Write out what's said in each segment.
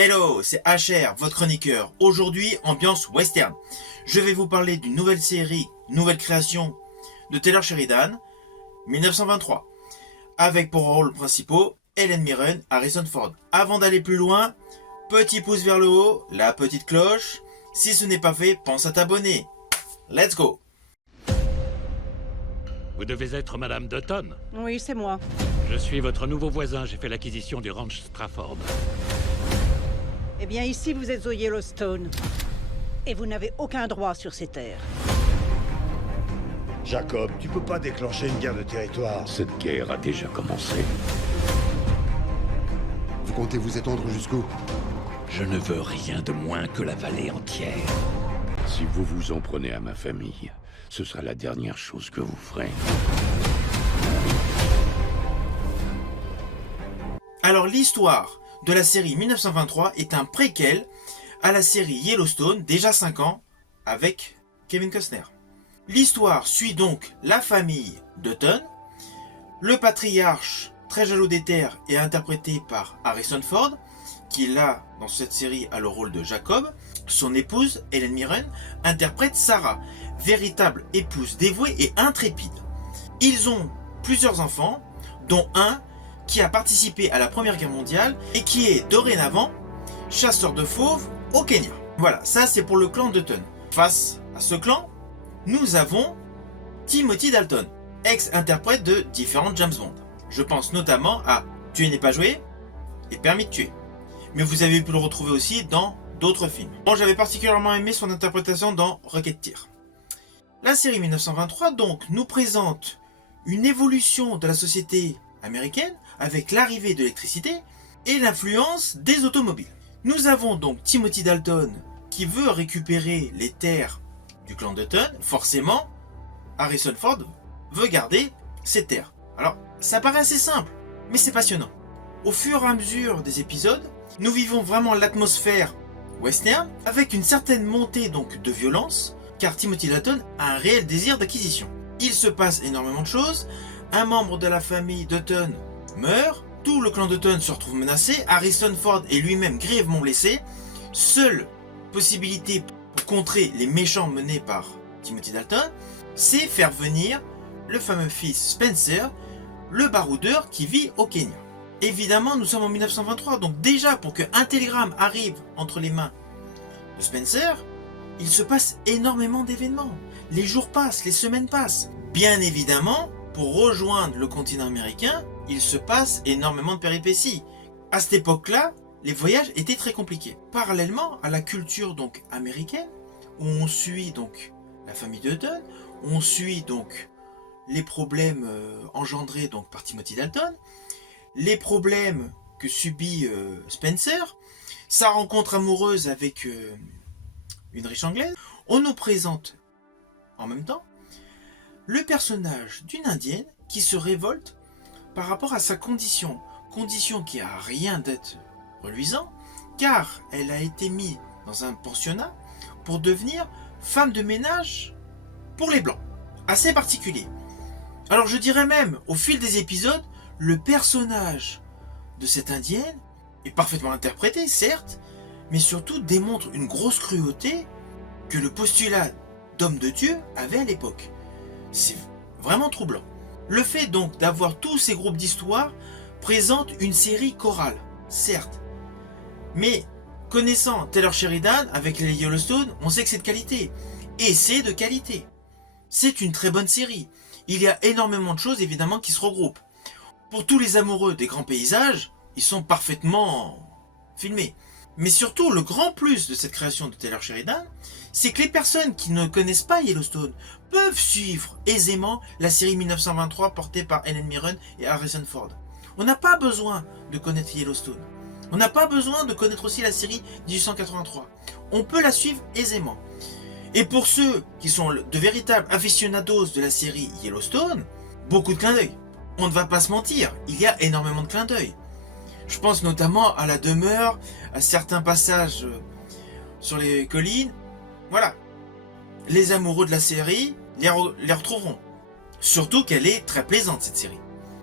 Hello, c'est HR, votre chroniqueur. Aujourd'hui, ambiance western. Je vais vous parler d'une nouvelle série, nouvelle création de Taylor Sheridan, 1923, avec pour rôles principaux Helen Mirren, Harrison Ford. Avant d'aller plus loin, petit pouce vers le haut, la petite cloche. Si ce n'est pas fait, pense à t'abonner. Let's go. Vous devez être Madame Dutton. Oui, c'est moi. Je suis votre nouveau voisin, j'ai fait l'acquisition du ranch Strafford. Eh bien, ici, vous êtes au Yellowstone. Et vous n'avez aucun droit sur ces terres. Jacob, tu peux pas déclencher une guerre de territoire. Cette guerre a déjà commencé. Vous comptez vous étendre jusqu'où? Je ne veux rien de moins que la vallée entière. Si vous vous en prenez à ma famille, ce sera la dernière chose que vous ferez. Alors l'histoire de la série 1923 est un préquel à la série Yellowstone, déjà 5 ans, avec Kevin Costner. L'histoire suit donc la famille Dutton. Le patriarche, très jaloux des terres, est interprété par Harrison Ford, qui là, dans cette série, a le rôle de Jacob. Son épouse, Helen Mirren, interprète Sarah, véritable épouse dévouée et intrépide. Ils ont plusieurs enfants, dont un qui a participé à la Première Guerre mondiale et qui est dorénavant chasseur de fauves au Kenya. Voilà, ça c'est pour le clan Dutton. Face à ce clan, nous avons Timothy Dalton, ex-interprète de différents James Bond. Je pense notamment à Tuer n'est pas joué et Permis de tuer. Mais vous avez pu le retrouver aussi dans d'autres films. Bon, j'avais particulièrement aimé son interprétation dans Rocketeer. La série 1923 donc nous présente une évolution de la société américaine avec l'arrivée de l'électricité et l'influence des automobiles. Nous avons donc Timothy Dalton qui veut récupérer les terres du clan Dutton. Forcément, Harrison Ford veut garder ces terres. Alors, ça paraît assez simple, mais c'est passionnant. Au fur et à mesure des épisodes, nous vivons vraiment l'atmosphère western avec une certaine montée donc de violence, car Timothy Dalton a un réel désir d'acquisition. Il se passe énormément de choses. Un membre de la famille Dutton meurt, tout le clan Dutton se retrouve menacé, Harrison Ford est lui-même grièvement blessé. Seule possibilité pour contrer les méchants menés par Timothy Dalton, c'est faire venir le fameux fils Spencer, le baroudeur qui vit au Kenya. Évidemment, nous sommes en 1923, donc déjà pour qu'un télégramme arrive entre les mains de Spencer, il se passe énormément d'événements. Les jours passent, les semaines passent. Bien évidemment, pour rejoindre le continent américain, il se passe énormément de péripéties. À cette époque-là, les voyages étaient très compliqués. Parallèlement à la culture donc américaine, où on suit donc la famille Dutton, on suit donc les problèmes engendrés donc par Timothy Dalton, les problèmes que subit Spencer, sa rencontre amoureuse avec une riche anglaise. On nous présente en même temps le personnage d'une indienne qui se révolte par rapport à sa condition qui a rien d'être reluisant, car elle a été mise dans un pensionnat pour devenir femme de ménage pour les blancs. Assez particulier. Alors je dirais même, au fil des épisodes, le personnage de cette indienne est parfaitement interprété, certes, mais surtout démontre une grosse cruauté que le postulat d'homme de Dieu avait à l'époque. C'est vraiment troublant. Le fait donc d'avoir tous ces groupes d'histoire présente une série chorale, certes, mais connaissant Taylor Sheridan avec les Yellowstone, on sait que c'est de qualité, et c'est de qualité. C'est une très bonne série. Il y a énormément de choses évidemment qui se regroupent. Pour tous les amoureux des grands paysages, ils sont parfaitement filmés. Mais surtout, le grand plus de cette création de Taylor Sheridan, c'est que les personnes qui ne connaissent pas Yellowstone peuvent suivre aisément la série 1923 portée par Helen Mirren et Harrison Ford. On n'a pas besoin de connaître Yellowstone. On n'a pas besoin de connaître aussi la série 1883. On peut la suivre aisément. Et pour ceux qui sont de véritables aficionados de la série Yellowstone, beaucoup de clins d'œil. On ne va pas se mentir, il y a énormément de clins d'œil. Je pense notamment à la demeure, à certains passages sur les collines. Voilà. Les amoureux de la série les retrouveront. Surtout qu'elle est très plaisante, cette série.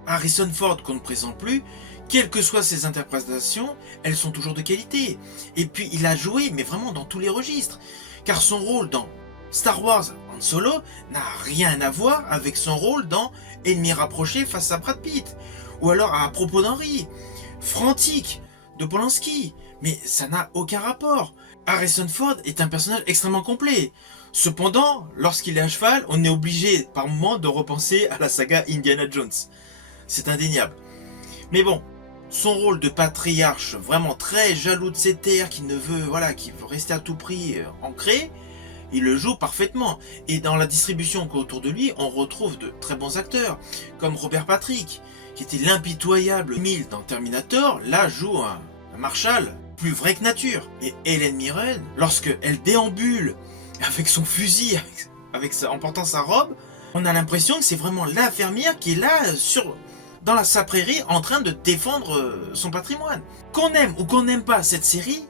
Harrison Ford, qu'on ne présente plus, Quelles que soient ses interprétations, elles sont toujours de qualité. Et puis il a joué, mais vraiment dans tous les registres. Car son rôle dans Star Wars Han Solo n'a rien à voir avec son rôle dans Ennemi rapproché face à Brad Pitt. Ou alors à propos d'Henry, Frantic de Polanski. Mais ça n'a aucun rapport. Harrison Ford est un personnage extrêmement complet. Cependant, lorsqu'il est à cheval, on est obligé par moments de repenser à la saga Indiana Jones. C'est indéniable. Mais bon, son rôle de patriarche vraiment très jaloux de ses terres, qui veut rester à tout prix ancré, il le joue parfaitement. Et dans la distribution autour de lui, on retrouve de très bons acteurs, comme Robert Patrick, qui était l'impitoyable Emile dans Terminator, là joue un Marshall plus vrai que nature. Et Helen Mirren, lorsque elle déambule avec son fusil, en portant sa robe, on a l'impression que c'est vraiment l'infirmière qui est là dans sa prairie en train de défendre son patrimoine. Qu'on aime ou qu'on n'aime pas cette série,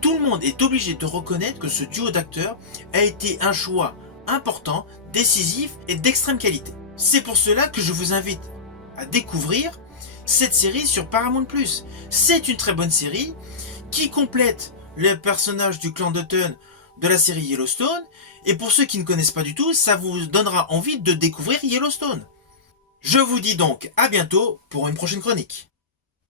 tout le monde est obligé de reconnaître que ce duo d'acteurs a été un choix important, décisif et d'extrême qualité. C'est pour cela que je vous invite à découvrir cette série sur Paramount+. C'est une très bonne série qui complète le personnage du clan Dutton de la série Yellowstone, et pour ceux qui ne connaissent pas du tout, ça vous donnera envie de découvrir Yellowstone. Je vous dis donc à bientôt pour une prochaine chronique.